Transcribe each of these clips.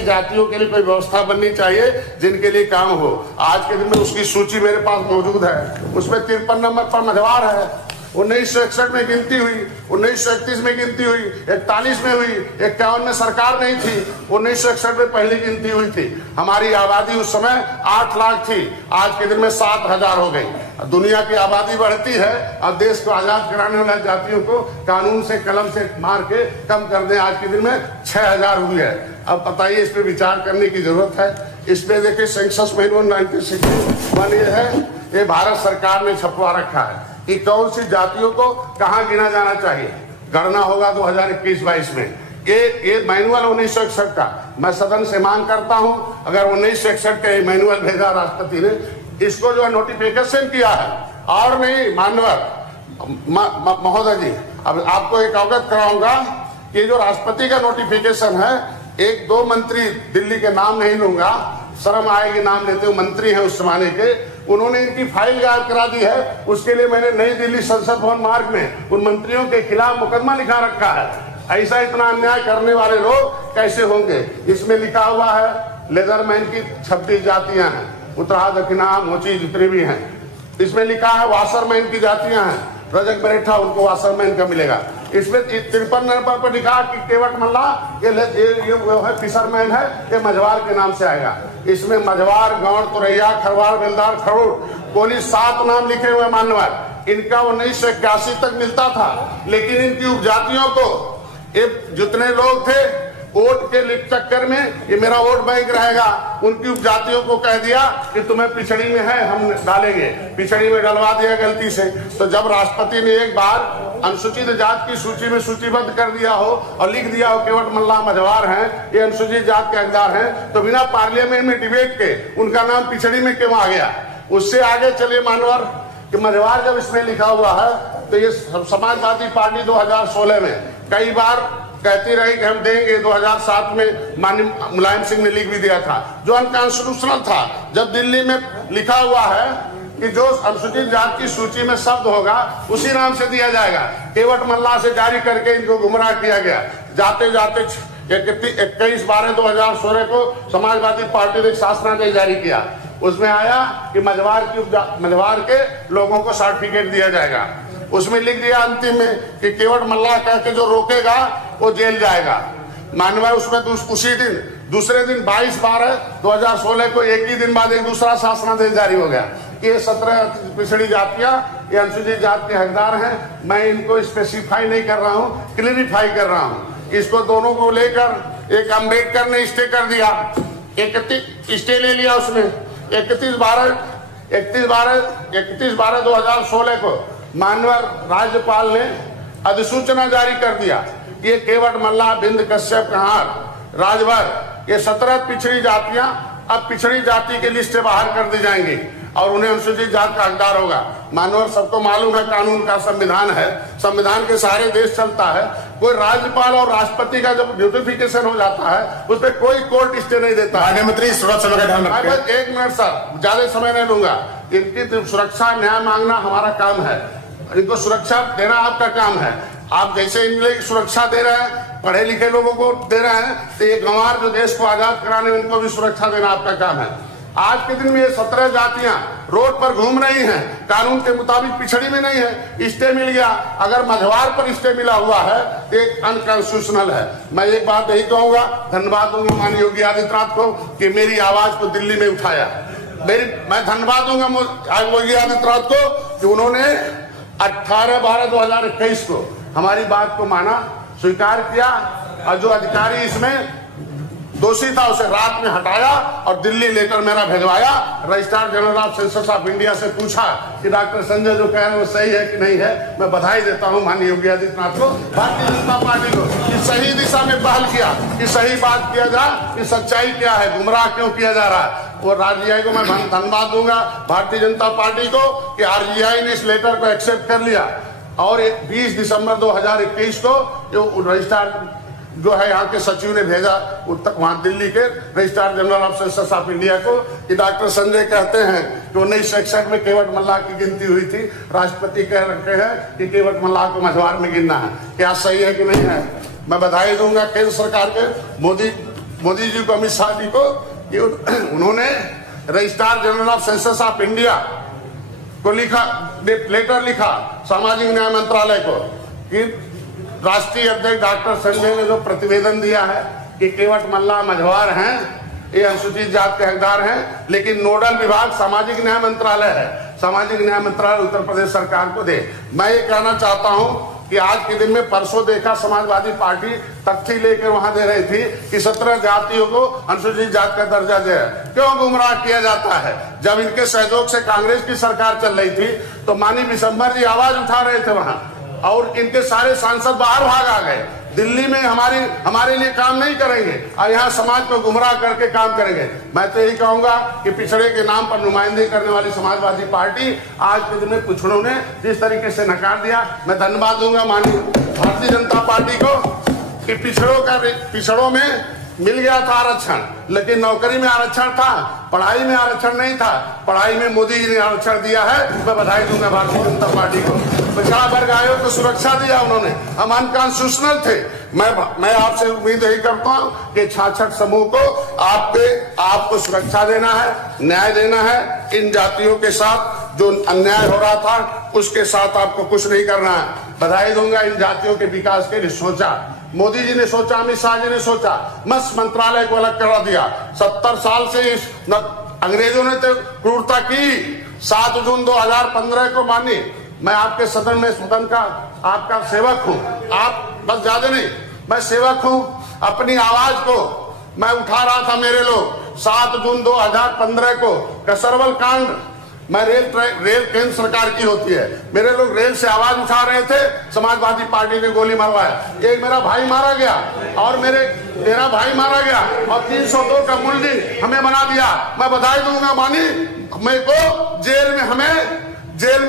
जातियों के लिए कोई व्यवस्था बननी चाहिए जिनके लिए काम हो। आज के दिन में उसकी सूची मेरे पास मौजूद है। उसमें 53 नंबर पर मझवार है। 1961 में गिनती हुई, 1931 में गिनती हुई, 41 में हुई, 51 में सरकार नहीं थी, 1961 में पहली गिनती हुई थी। हमारी आबादी उस समय 8 लाख थी, आज के दिन में 7,000 हो गई। दुनिया की आबादी बढ़ती है, अब देश को आजाद कराने वाले जातियों को कानून से कलम से मार के कम कर दें। आज के दिन में 6,000 हुई है। अब बताइए, इस पे विचार करने की जरूरत है। इस पे देखिए सेंसस मैनुअल 1961 ये है, ये भारत सरकार ने छपवा रखा है कि कौन सी जातियों को कहाँ गिना जाना चाहिए। गणना होगा 2021-22 में। ये मैनुअल 1961 का मैं सदन से मांग करता हूं, अगर 1961 का ये मैनुअल भेजा राष्ट्रपति ने, इसको जो है नोटिफिकेशन किया है, और नहीं माननीय महोदय जी, अब आपको एक अवगत कराऊंगा कि जो राष्ट्रपति का नोटिफिकेशन है, 1-2 मंत्री दिल्ली के नाम नहीं लूंगा, शर्म आएगी नाम लेते हुए, मंत्री हैं उस जमाने के, उन्होंने इनकी फाइल गायब करा दी है। उसके लिए मैंने नई दिल्ली संसद भवन मार्ग में उन मंत्रियों के खिलाफ मुकदमा लिखा रखा है। ऐसा इतना अन्याय करने वाले लोग कैसे होंगे। इसमें लिखा हुआ है लेदरमैन की 26 जातियां हैं, उत्तरा दक्षिणा मोची जितने भी हैं। इसमें लिखा है वाशरमैन की जातियां हैं, रजक बरेठा उनको वाशरमैन का मिलेगा। इसमें 53 नंबर पर लिखा कि केवट मल्ला ये है फिशरमैन है, ये मझवार के नाम से आएगा। इसमें मझवार, गौड़, तुरैया, खरवार, बेलदार, खड़ूर, कोली 7 नाम लिखे हुए मान्यवर। इनका 1981 तक मिलता था, लेकिन इनकी उपजातियों को ये जितने लोग थे वोट के चक्कर में, ये मेरा वोट बैंक रहेगा, उनकी उपजातियों को कह दिया कि तुम्हें पिछड़ी में है, हम डालेंगे। पिछड़ी में डलवा दिया गलती से। तो जब राष्ट्रपति ने एक बार अनुसूचित जात की सूची में सूचीबद्ध कर दिया हो और लिख दिया हो केवट मल्ला मझवार हैं, ये अनुसूचित जात के हकदार हैं, तो बिना पार्लियामेंट में डिबेट के उनका नाम पिछड़ी में क्यों आ गया। उससे आगे चलिए मानवर कि मझवार जब इसमें लिखा हुआ है, तो ये समाजवादी पार्टी 2016 में कई बार कहती रही कि हम देंगे। 2007 में माननीय मुलायम सिंह ने लिख भी दिया था, जो अनकॉन्स्टिट्यूशनल था। जब दिल्ली में लिखा हुआ है कि जो अनुसूचित जात की सूची में शब्द होगा उसी नाम से दिया जाएगा, केवट मल्ला से जारी करके इनको गुमराह किया गया। जाते जाते 21/12/2016 को समाजवादी पार्टी ने एक शासनादेश जारी किया। उसमें आया कि मझवार के लोगों को सर्टिफिकेट दिया जाएगा। उसमें लिख दिया अंतिम में कि केवट मल्ला कह के जो रोकेगा वो जेल जाएगा। मानवा उसमें उसी दिन दूसरे दिन 22/12/2016 को एक ही दिन बाद एक दूसरा शासनादेश जारी हो गया। ये 17 पिछड़ी जातियां ये अनुसूचित जात के हकदार हैं। मैं इनको स्पेसिफाई नहीं कर रहा हूँ, क्लियरिफाई कर रहा हूँ। इसको दोनों को लेकर एक अम्बेडकर ने स्टे कर दिया, 31 स्टे ले लिया। उसमें 31/12/2016 को माननीय राज्यपाल ने अधिसूचना जारी कर दिया। ये केवट मल्ला, बिंद, कश्यप, कहार, राजभर, ये 17 पिछड़ी जातियां अब पिछड़ी जाति के लिस्ट से बाहर कर दी जाएंगी और उन्हें अनुसूचित जात का हकदार होगा। मानवर सबको मालूम है कानून का संविधान है, संविधान के सारे देश चलता है। कोई राज्यपाल और राष्ट्रपति का जब नोटिफिकेशन हो जाता है उस पर कोई कोर्ट स्टे नहीं देता। मंत्री सुरक्षा का ध्यान रखें। 1 मिनट सर, ज्यादा समय नहीं लूंगा। इनकी सुरक्षा न्याय मांगना हमारा काम है, इनको सुरक्षा देना आपका काम है। आप जैसे इन लोग सुरक्षा दे रहे हैं, पढ़े लिखे लोगों को दे रहे हैं, तो ये गंवार जो देश को आजाद कराने में इनको भी सुरक्षा देना आपका काम है। आज के दिन में ये 17 जातियां रोड पर घूम रही हैं, कानून के मुताबिक पिछड़ी में नहीं है, स्टे मिल गया। अगर मझवार पर स्टे मिला हुआ है तो एक अनकॉन्स्टिट्यूशनल है। मैं एक बात यही कहूंगा, धन्यवाद दूंगा माननीय योगी आदित्यनाथ को कि मेरी आवाज को दिल्ली में उठाया। मैं धन्यवाद दूंगा योगी आदित्यनाथ को कि उन्होंने 18/12/2021 को हमारी बात को माना, स्वीकार किया और जो अधिकारी इसमें दोषी था उसे रात में हटाया और दिल्ली लेकर मेरा भिजवाया। Registrar general of census of India से पूछा कि डॉक्टर संजय जो कह रहे हैं वो सही है कि नहीं है। मैं बधाई देता हूं माननीय योगी आदित्यनाथ को, भारतीय जनता पार्टी को, कि सही दिशा में पहल किया, कि सही बात किया जाए कि सच्चाई क्या है, गुमराह क्यों किया जा रहा है। और आरजीआई को मैं धन्यवाद दूंगा भारतीय जनता पार्टी को कि आरजीआई ने इस लेटर को एक्सेप्ट कर लिया और 20 दिसंबर 2021 को जो रजिस्ट्रार जो है यहाँ के सचिव ने भेजा वहां दिल्ली के registrar general of census of India को कि डॉक्टर संजय कहते हैं कि 1961 में केवट मल्ला की गिनती हुई थी, राष्ट्रपति कह रखे हैं कि केवट मल्ला को मझवार में गिनना है, क्या सही है कि नहीं है। मैं बधाई दूंगा केंद्र सरकार के, मोदी मोदी जी को, अमित शाह जी को कि उन्होंने registrar general of census of India को लिखा, लेटर लिखा सामाजिक न्याय मंत्रालय को कि राष्ट्रीय अध्यक्ष डॉक्टर संजय ने जो प्रतिवेदन दिया है कि केवट मल्ला मझवार हैं, ये अनुसूचित जात के हकदार हैं, लेकिन नोडल विभाग सामाजिक न्याय मंत्रालय है, सामाजिक न्याय मंत्रालय उत्तर प्रदेश सरकार को दे। मैं ये कहना चाहता हूं कि आज के दिन में परसों देखा समाजवादी पार्टी तख्ती लेकर वहां दे रही थी कि 17 जातियों को अनुसूचित जात का दर्जा दे। क्यों गुमराह किया जाता है? जब इनके सहयोग से कांग्रेस की सरकार चल रही थी तो माननीय विशंबर जी आवाज उठा रहे थे वहां, और इनके सारे सांसद बाहर भाग आ गए। दिल्ली में हमारे लिए काम नहीं करेंगे और यहाँ समाज को गुमराह करके काम करेंगे। मैं तो यही कहूंगा कि पिछड़े के नाम पर नुमाइंदगी करने वाली समाजवादी पार्टी आज के दिन में पिछड़ों ने जिस तरीके से नकार दिया, मैं धन्यवाद दूंगा माननीय भारतीय जनता पार्टी को कि पिछड़ों में मिल गया था आरक्षण, लेकिन नौकरी में आरक्षण था, पढ़ाई में आरक्षण नहीं था। पढ़ाई में मोदी जी ने आरक्षण दिया है, मैं बधाई दूंगा भारतीय जनता पार्टी को। पिछड़ा वर्ग आयोग को सुरक्षा दिया उन्होंने, हम अनकॉन्स्टिट्यूशनल थे। मैं आपसे उम्मीद यही करता हूँ कि 66 समूह को आपको सुरक्षा देना है, न्याय देना है। इन जातियों के साथ जो अन्याय हो रहा था उसके साथ आपको कुछ नहीं करना है। बधाई दूंगा इन जातियों के विकास के लिए सोचा मोदी जी ने, सोचा अमित शाह जी ने सोचा, मत्स्य मंत्रालय को अलग करा दिया। 70 साल से इस अंग्रेजों ने तो क्रूरता की। 7 जून 2015 को मानी, मैं आपके सदन का आपका सेवक हूँ, आप बस ज्यादा नहीं, मैं सेवक हूँ। अपनी आवाज को मैं उठा रहा था। मेरे लोग 7 जून 2015 को कसरवल कांड, मैं रेल केंद्र सरकार की होती है, मेरे लोग रेल से आवाज उठा रहे थे, समाजवादी पार्टी ने गोली मारवाया। एक मेरा भाई मारा गया और मेरा भाई मारा गया और 302 का मूल्य हमें बना दिया। मैं बधाई दूंगा मानी, मेरे को जेल में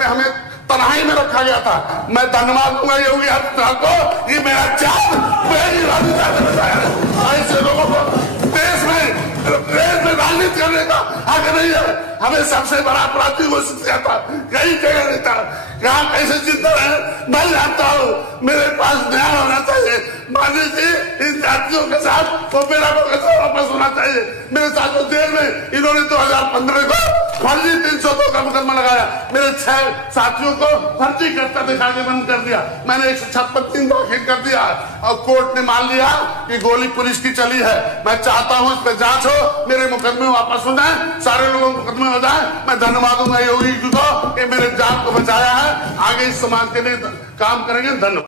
हमें तन्हाई में रखा गया था। मैं धन्यवाद दूंगा योगी आदित्यनाथ को कि मेरा ऐसे लोगों को देश में राजनीति करने का हक नहीं है। हमें सबसे बड़ा अपराधी घोषित किया था, कई जगह नहीं था। यहाँ कैसे जिंदा है मैं जानता हूँ, मेरे पास न्याय होना चाहिए। मानी जी इन जातियों के साथ वो मेरा वापस होना चाहिए। मेरे साथ जेल में इन्होंने 2015 को फर्जी 302 का मुकदमा लगाया, मेरे 6 साथियों को फर्जी करता दिखाने बंद कर दिया। मैंने 156 दाखिल कर दिया और कोर्ट ने मान लिया कि गोली पुलिस की चली है। मैं चाहता हूँ इस पर जांच हो, मेरे मुकदमे वापस हो जाए, सारे लोगों को मुकदमे हो जाए। मैं धन्यवाद दूंगा योगी जी को कि मेरे जान को बचाया है। आगे इस समाज के लिए काम करेंगे। धन्यवाद।